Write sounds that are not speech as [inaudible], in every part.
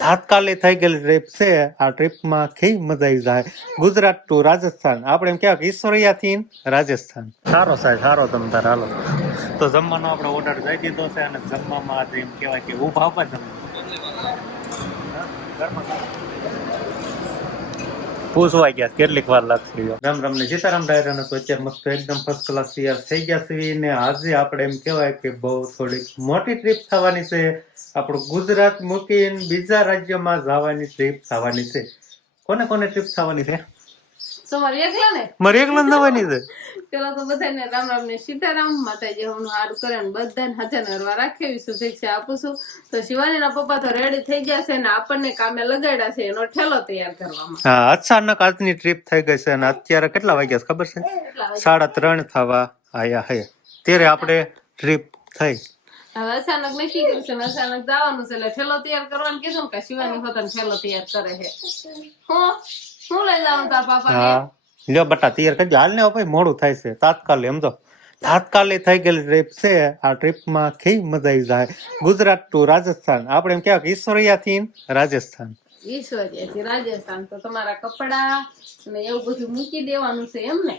તાત્કાલિક થઈ ગયેલી ટ્રીપ છે. આ ટ્રીપમાં કઈ મજા આવી જાય. ગુજરાત ટુ રાજસ્થાન. આપણે એમ કહેવાય કે ઈશ્વરિયાથી રાજસ્થાન. સારો સાહેબ સારો તમે તાર હાલો. તો જમવાનો આપણે ઓર્ડર જઈ દીધો છે અને જમવામાં આજે એમ કહેવાય કે ઊભા ઊભા જમવાનું. પૂછવા ગયા કેટલીક વાર લાગશે રામ રામ ને સીતારામ ડાયરા તો અત્યારે મસ્ત એકદમ ફર્સ્ટ ક્લાસ તૈયાર થઈ ગયા છે ને આજે આપણે એમ કહેવાય કે બહુ થોડીક મોટી ટ્રીપ થવાની છે. આપણું ગુજરાત મૂકીને બીજા રાજ્યમાં જવાની ટ્રીપ થવાની છે. કોને કોને ટ્રીપ થવાની છે? તમારે એકલા ને મારે એકલા જવાની છે. પેલા તો બધાને રામ રામ ને સીતારામ માતાજી હું હારું કરે ને બધાને હાજર હરવા રાખે શુભેચ્છા આપું છું? તો શિવાનીના પપ્પા તો રેડી થઈ ગયા છે ને આપણને કામે લગાડ્યા છે એનો ઠેલો તૈયાર કરવામાં. હા અચાનક આજની ટ્રીપ થઈ ગઈ છે અને અત્યારે કેટલા વાગ્યા ખબર છે? સાડા ત્રણ થવા આયા હે. ત્યારે આપણે ટ્રીપ થઈ. હવે અચાનક નક્કી કર્યું છે અચાનક જવાનું છે એટલે ઠેલો તૈયાર કરવાનું કીધું કે શિવાની પોતાનો ઠેલો તૈયાર કરે છે. હું શું લઈ જાઉં તાર પાપા લ્યો બટા તૈયાર કરજો. હાલ ને ભાઈ મોડું થાય છે. તાત્કાલ એમ તો. તાત્કાલિક થઈ ગયેલી ટ્રીપ છે. આ ટ્રીપમાં કેવી મજા આવી જાય. ગુજરાત ટુ રાજસ્થાન. આપણે એમ કહેવાય કે ઈશ્વરિયાથી રાજસ્થાન. ઈશ્વરીયથી રાજસ્થાન તો તમારા કપડા અને એવું બધું મૂકી દેવાનું છે એમ ને?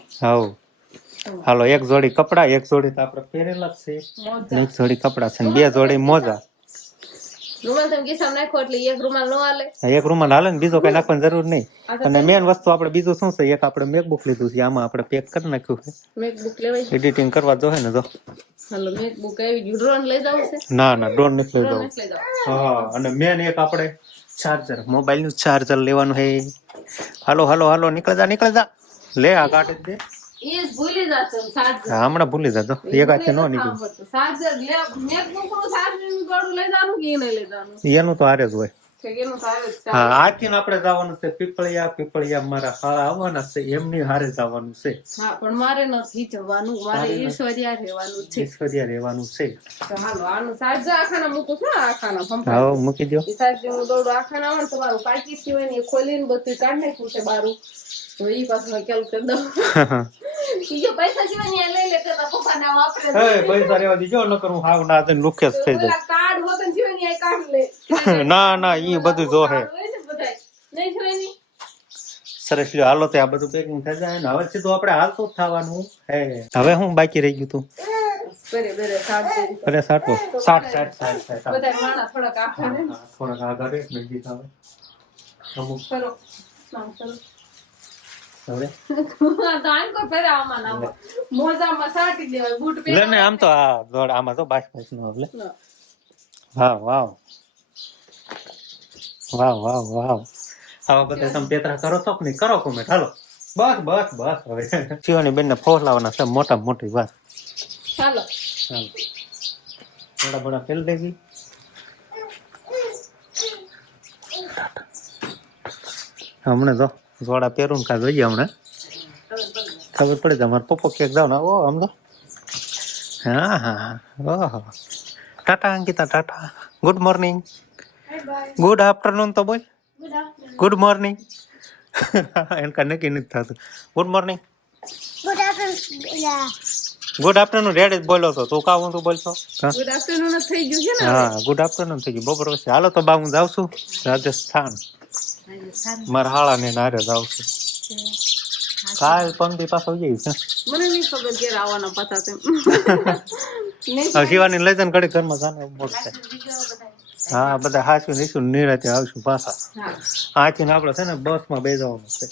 હાલો એક જોડી કપડા એક જોડી તો આપણે પહેરેલા છે. એક જોડી કપડા છે ને બે જોડી મોજા. રૂમાલ તમે કિસ્સા નાખો એટલે એક રૂમાલ ન હાલે. એક રૂમાલ હાલે ને બીજો કઈ નાખવાની જરૂર નહીં. અને મેન વસ્તુ આપણે બીજું શું છે? એક આપણે મેકબુક લીધું છે આમાં આપણે પેક કરી નાખ્યું છે. મેકબુક લેવાય એડિટિંગ કરવા જો ને જો. હાલો મેકબુક આવી ગયું. ડ્રોન લઈ જાવ છે? ના ના ડ્રોન નથી લઈ જવું. હા અને મેન એક આપણે ચાર્જર મોબાઈલનું ચાર્જર લેવાનું હે. હાલો હાલો હાલો નીકળ જા નીકળ જા. લે આ કાઢી દે. ભૂલી જાતો હા, હમણાં ભૂલી એક હાથે નો એનું તો હારે જ હોય. કે એનું તો આવે જ છે. હા આથી આપણે જવાનું છે પીપળિયા પીપળિયા મારા હાળા આવવાના છે એમની હારે જવાનું છે. હા પણ મારે નથી જવાનું મારે મારે ઈશ્વરિયા રહેવાનું છે. ઈશ્વરિયા રહેવાનું છે. તો હાલો આનું ચાર્જર આખાના મૂકું છું આખાના પંપા હા મૂકી દો ચાર્જરનું દોડું આખાના આવે ને તમારું પાકીટથી હોય ને ખોલીને બધું કાઢ નાખ્યું છે બારું. તો ઈ પાછું કરી દઉં. [laughs] જો પૈસા જીવાની લઈ લેતા હતા પપ્પાને વાપરે એ પૈસા રેવા દીજો નકર હું હાવ ના લુખે થઈ કાર્ડ ને લે. જાય ના ના ઈ બધું જો હે. હોય ને બધાય. સરસ લ્યો હાલો તે આ બધું પેકિંગ થઈ જાય ને. હવે સીધું આપણે હાલતું જ થવાનું. હે હવે હું બાકી રહી ગયું તું. અરે સાટો સાઠ સાઠ થોડાક આખા થોડાક આગળ એક નજીક આવે અમુક. આમ તો આમાં તો બાસ બાસ નો એટલે. વાવ વાવ. વાવ વાવ વાવ. આવા બધા તમે પેતરા કરો છો કે કરો કોમેન્ટ હાલો. બસ બસ બસ હવે. શિવાની બેન ને ફોસલાવાના છે મોટા મોટી વાત. ચાલો ચાલો બડા બડા ફેલ હમણાં જો. જોડા પહેરું કાં જોઈએ હમણાં. ખબર પડે તમારા અમારે પપ્પો ક્યાંક જાવ ને. ઓ આમ તો હા હા હા. ઓહો. Tata Ankita tata. Good morning good afternoon તો બોલ. ગુડ મોર્નિંગ એને કને કે નથી થતું. ગુડ મોર્નિંગ ગુડ આફ્ટરનૂન રેડ જ બોલો તો. તું કા હું તું બોલશો? હા ગુડ આફ્ટરનૂન થઈ ગયું છે ને હા ગુડ આફ્ટરનૂન થઈ ગયું. બપોર પછી. હાલો તો બા હું જાઉં છું રાજસ્થાન. મારા હાળા ને નારે આવશે. છું કાલ પંદી પાછો જઈ છે. મને નહીં ખબર કે આવવાના પાછા તેમ. [laughs] શિવાની લઈ જઈને ઘડી ઘરમાં જાને મોડ હા બધા હાચું નીચું નિરાતે આવશું પાછા. હા. આથી ને આપણે છે ને બસમાં બે જવાનું છે.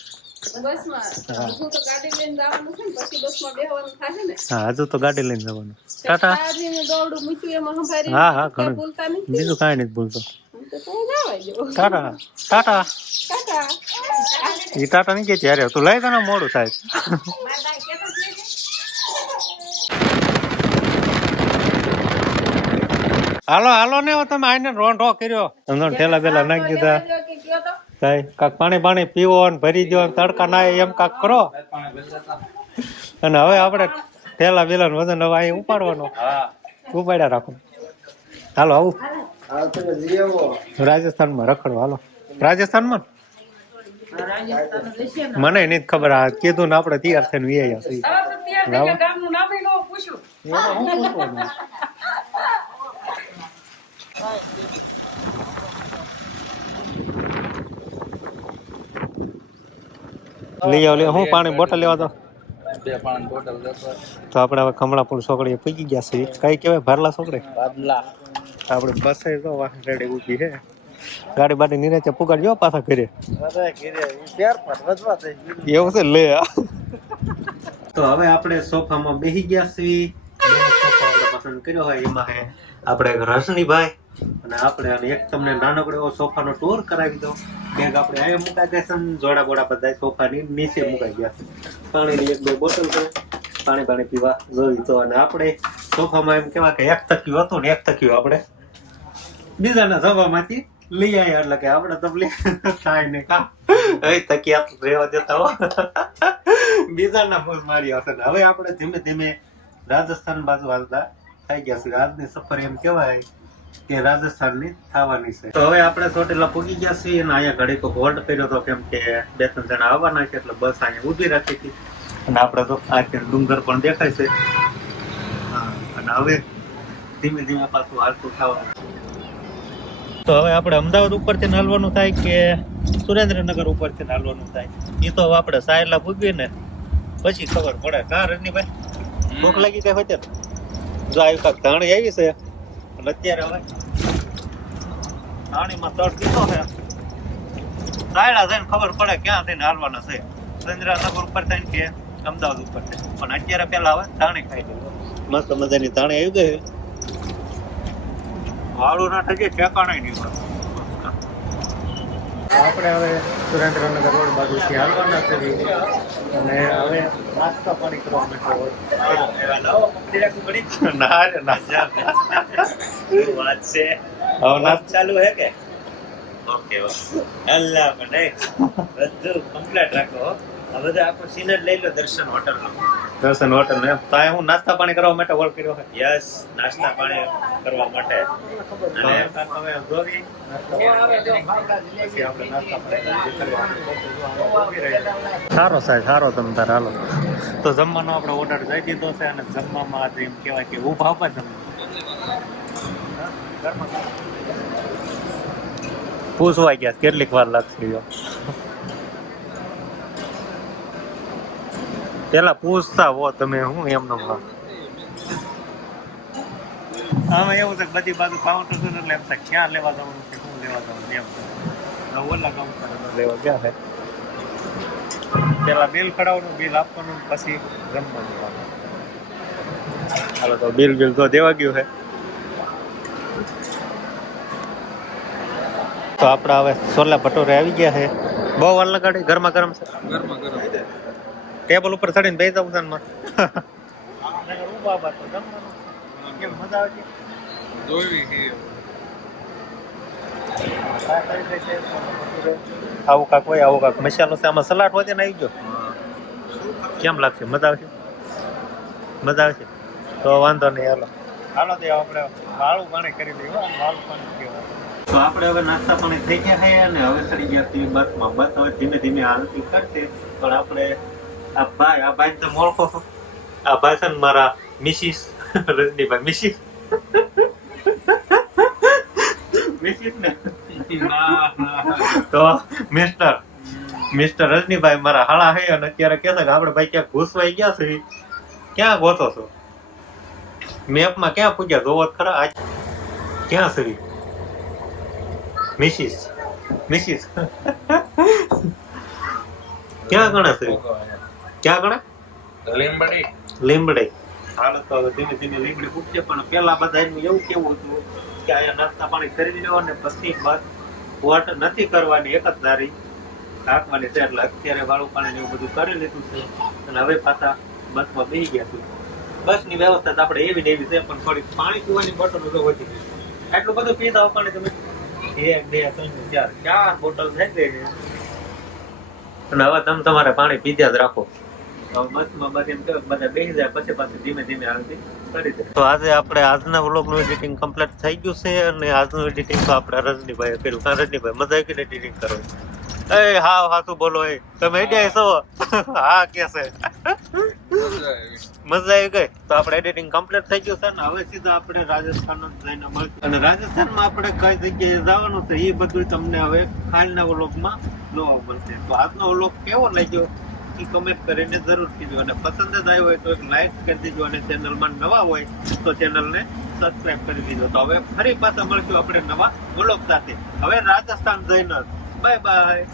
હજુ તો ગાડી લઈને જવાનું ટાટા. હા, હા, ઘણું. બીજું કાંઈ નથી? બોલતો આમ તો તમે જવા દો ટાટા ટાટા કાકા. એ ટાટા નહીં કહેતી ત્યારે તું લઈ તને મોડું થાય. હાલો હાલો ને તમે આઈને રોંઢો કર્યો. તમને ઠેલા બેલા નાખી દીધા. કે કયો તો? કઈ કાક પાણી પાણી પીવો ને ભરી દો ને તડકા ના એમ કાક કરો. અને હવે આપણે ઠેલા બેલા વજન હવે અહીં ઉપાડવાનો. ઉપાડ્યા રાખો. હાલો આવું. રાજસ્થાનમાં રખડવા રાજસ્થાનમાં? મને નથી ખબર આ કીધું ને આપણે તૈયાર થઈને વ્યાયા છીએ. લઈ આવ હું પાણી બોટલ લેવા દો તો આપડે હવે ખમણાપુર છોકરીએ પી ગયા છે કઈ કેવાય ભરલા છોકરી ભરલા આપણે બસ તો વાહન રેડી ઊભી છે ગાડી બાડી નીચે પુગાડજો પાછા ઘરે. અરે ઘીરે ચાર પાંચ વધવા થઈ ગયું એવું છે લે તો હવે આપણે સોફામાં બેસી ગયા છીએ. સોફા પસંદ કર્યો હોય એમાં હે આપણે એક રસણીભાઈ અને આપણે અને એક તમને નાનકડો એવો સોફાનો ટૂર કરાવી દો બેગ આપણે અહીંયા મુકાઈ ગયા છે જોડા બોડા બધા સોફાની નીચે મુકાઈ ગયા છે. પાણીની એક બે બોટલ છે પાણી પાણી પીવા જોઈ તો. અને આપણે સોફામાં એમ કેવા કે એક તકિયું હતું ને એક તકિયું આપણે બીજાના સભામાંથી લઈ આવ્યા એટલે કે આપણે તકલીફ થાય ને કા. હવે તકિયા રહેવા દેતા હો. બીજાના ફૂસ મારી ને. હવે આપણે ધીમે ધીમે રાજસ્થાન બાજુ હાલતા થઈ ગયા છે. આજની સફર એમ કહેવાય કે રાજસ્થાનની થવાની છે. તો હવે આપણે ચોટીલા પૂગી ગયા છીએ અને અહીંયા ઘડીક હોલ્ડ કર્યો હતો કેમ કે બે ત્રણ જણા આવવાના છે એટલે બસ અહીંયા ઊભી રાખી હતી. અને આપણે તો આ ડુંગર પણ દેખાય છે. હા અને હવે ધીમે ધીમે પાછું હાલતું થવાનું તો હવે આપણે અમદાવાદ ઉપરથી હાલવાનું થાય કે સુરેન્દ્રનગર ઉપરથી હાલવાનું થાય? એ તો હવે આપણે સાયલા પૂગીએ ને પછી ખબર પડે. કા રજનીભાઈ? ભૂખ લાગી કઈ હોય જો આવી કાંક ધાણી આવી છે. અને અત્યારે હવે ધાણીમાં તળ દીધો છે. સાયલા થઈને ખબર પડે ક્યાં થઈને હાલવાના છે. સુરેન્દ્રનગર ઉપર થઈને કે અમદાવાદ ઉપર છે પણ અત્યારે પેલા હવે ધાણી ખાઈ લેવું મસ્ત મજાની ધાણી આવી ગઈ વાળું ના થજે ઠેકાણે નહીં મળે. આપણે હવે સુરેન્દ્રનગર રોડ બાજુથી હાલવાના છે અને હવે નાસ્તા પાણી કરવા માટે ના રે ના વાત છે? હવે નાસ્તા ચાલુ હે કે? ઓકે અલ્લાહ મને બધું કમ્પ્લીટ રાખો હવે આ બધા આખું સીન લઈ લો દર્શન હોટલ નો. દર્શન હોટલ ને તાય હું નાસ્તા પાણી કરવા માટે કોલ કર્યો છે. યસ નાસ્તા પાણી કરવા માટે. અને તમે જોવી. સારો સાહેબ સારો તમે તાર હાલો. તો જમવાનો આપણે ઓર્ડર દઈ દીધો છે અને જમવામાં આજે એમ કહેવાય કે ઊભા ઊભા જમવાનું. પૂછવા ગયા કેટલીક વાર લાગશે પેલા પૂછતા હો તમે હું એમનો આમાં એવું છે કે બધી બાજુ કાઉન્ટર છે એટલે એમ થાય ક્યાં લેવા જવાનું છે શું લેવા જવાનું એમ છે ઓલા કાઉન્ટર લેવા ગયા છે. પેલા બિલ કઢાવવાનું બિલ આપવાનું પછી જમવાનું. હાલો તો બિલ બિલ તો દેવા ગયું છે. તો આપણા હવે છોલા ભટોરે આવી ગયા છે. બહુ વાર લગાડી ગરમા ગરમ છે. ગરમા ગરમ. ટેબલ ઉપર ચડીને બેસી જાવ છે માં આવે કાક હોય, આવું કાક. મસાલો છે, આમાં સલાડ વધે ને આવી ગયો. કેમ લાગશે? મજા આવશે? મજા આવશે? તો વાંધો નહીં, હાલો. હાલો તે આપણે વાળું પાણી કરી લઈએ વાળું પાણી કહેવાય. તો આપણે હવે નાસ્તા પાણી થઈ ગયા છે અને હવે ચડી ગયા છીએ બસમાં. બસ હવે ધીમે ધીમે હાલતી કરશે. પણ આપણે આ ભાઈ આ ભાઈ તમે ઓળખો છો આ ભાઈ છે ને મારા મિસિસ રજનીભાઈ મિસિસ મિસિસ ને તો મિસ્ટર મિસ્ટર રજનીભાઈ મારા હાળા હે અને અત્યારે છે કે આપણે ભાઈ ક્યાંક ઘૂસવાઈ ગયા છે ક્યાં ગોતો છો મેપમાં ક્યાં પૂજ્યા જોવો ખરા આજ ક્યાં છે મિસિસ મિસિસ ક્યાં ગણે છે ક્યાં ગણે લીમડી લીમડી હાલત તો હવે ધીમે ધીમે લીમડી પૂછશે પણ પેલા બધા એનું એવું કેવું હતું કે અહીંયા નાસ્તા પાણી કરી લેવા ને પછી બસ વોટ નથી કરવાની એક જ ધારી રાખવાની છે. એટલે અત્યારે વાળું પાણી એવું બધું કરી લીધું છે અને હવે પાછા બસમાં બેસી ગયા છું. બસની વ્યવસ્થા તો આપણે એવી ને એવી છે પણ થોડી પાણી પીવાની બોટલ તો વધી ગઈ એટલું બધું પીતા હો પાણી તમે એક બે ત્રણ ચાર ચાર બોટલ થઈ ગઈ અને હવે તમે તમારે પાણી પીધા જ રાખો. તો આજે આપણે આજના વ્લોગનું એડિટિંગ કમ્પ્લીટ થઈ ગયું છે અને આજનું એડિટિંગ તો આપણે રજનીભાઈ કર્યું. રજનીભાઈ મજા આવી એડિટિંગ કરો એ હા હાથું બોલો એ. તમે છો? હા કે છે? મજા આવી ગઈ તો આપણે એડિટિંગ કમ્પ્લીટ થઈ ગયું છે ને હવે સીધા આપણે રાજસ્થાન જઈને મળશું. અને રાજસ્થાનમાં આપણે કઈ જગ્યાએ જવાનું છે એ બધું તમને હવે કાલના વ્લોગમાં જોવા મળશે. તો આજનો વ્લોગ કેવો લાગ્યો? લખી કમેન્ટ કરીને જરૂર કીધું અને પસંદ જ આવ્યો હોય તો એક લાઈક કરી દીજો અને ચેનલમાં નવા હોય તો ચેનલને સબસ્ક્રાઇબ કરી દીધો તો હવે ફરી પાછા મળશું આપણે નવા બ્લોગ સાથે. હવે રાજસ્થાન જઈને બાય બાય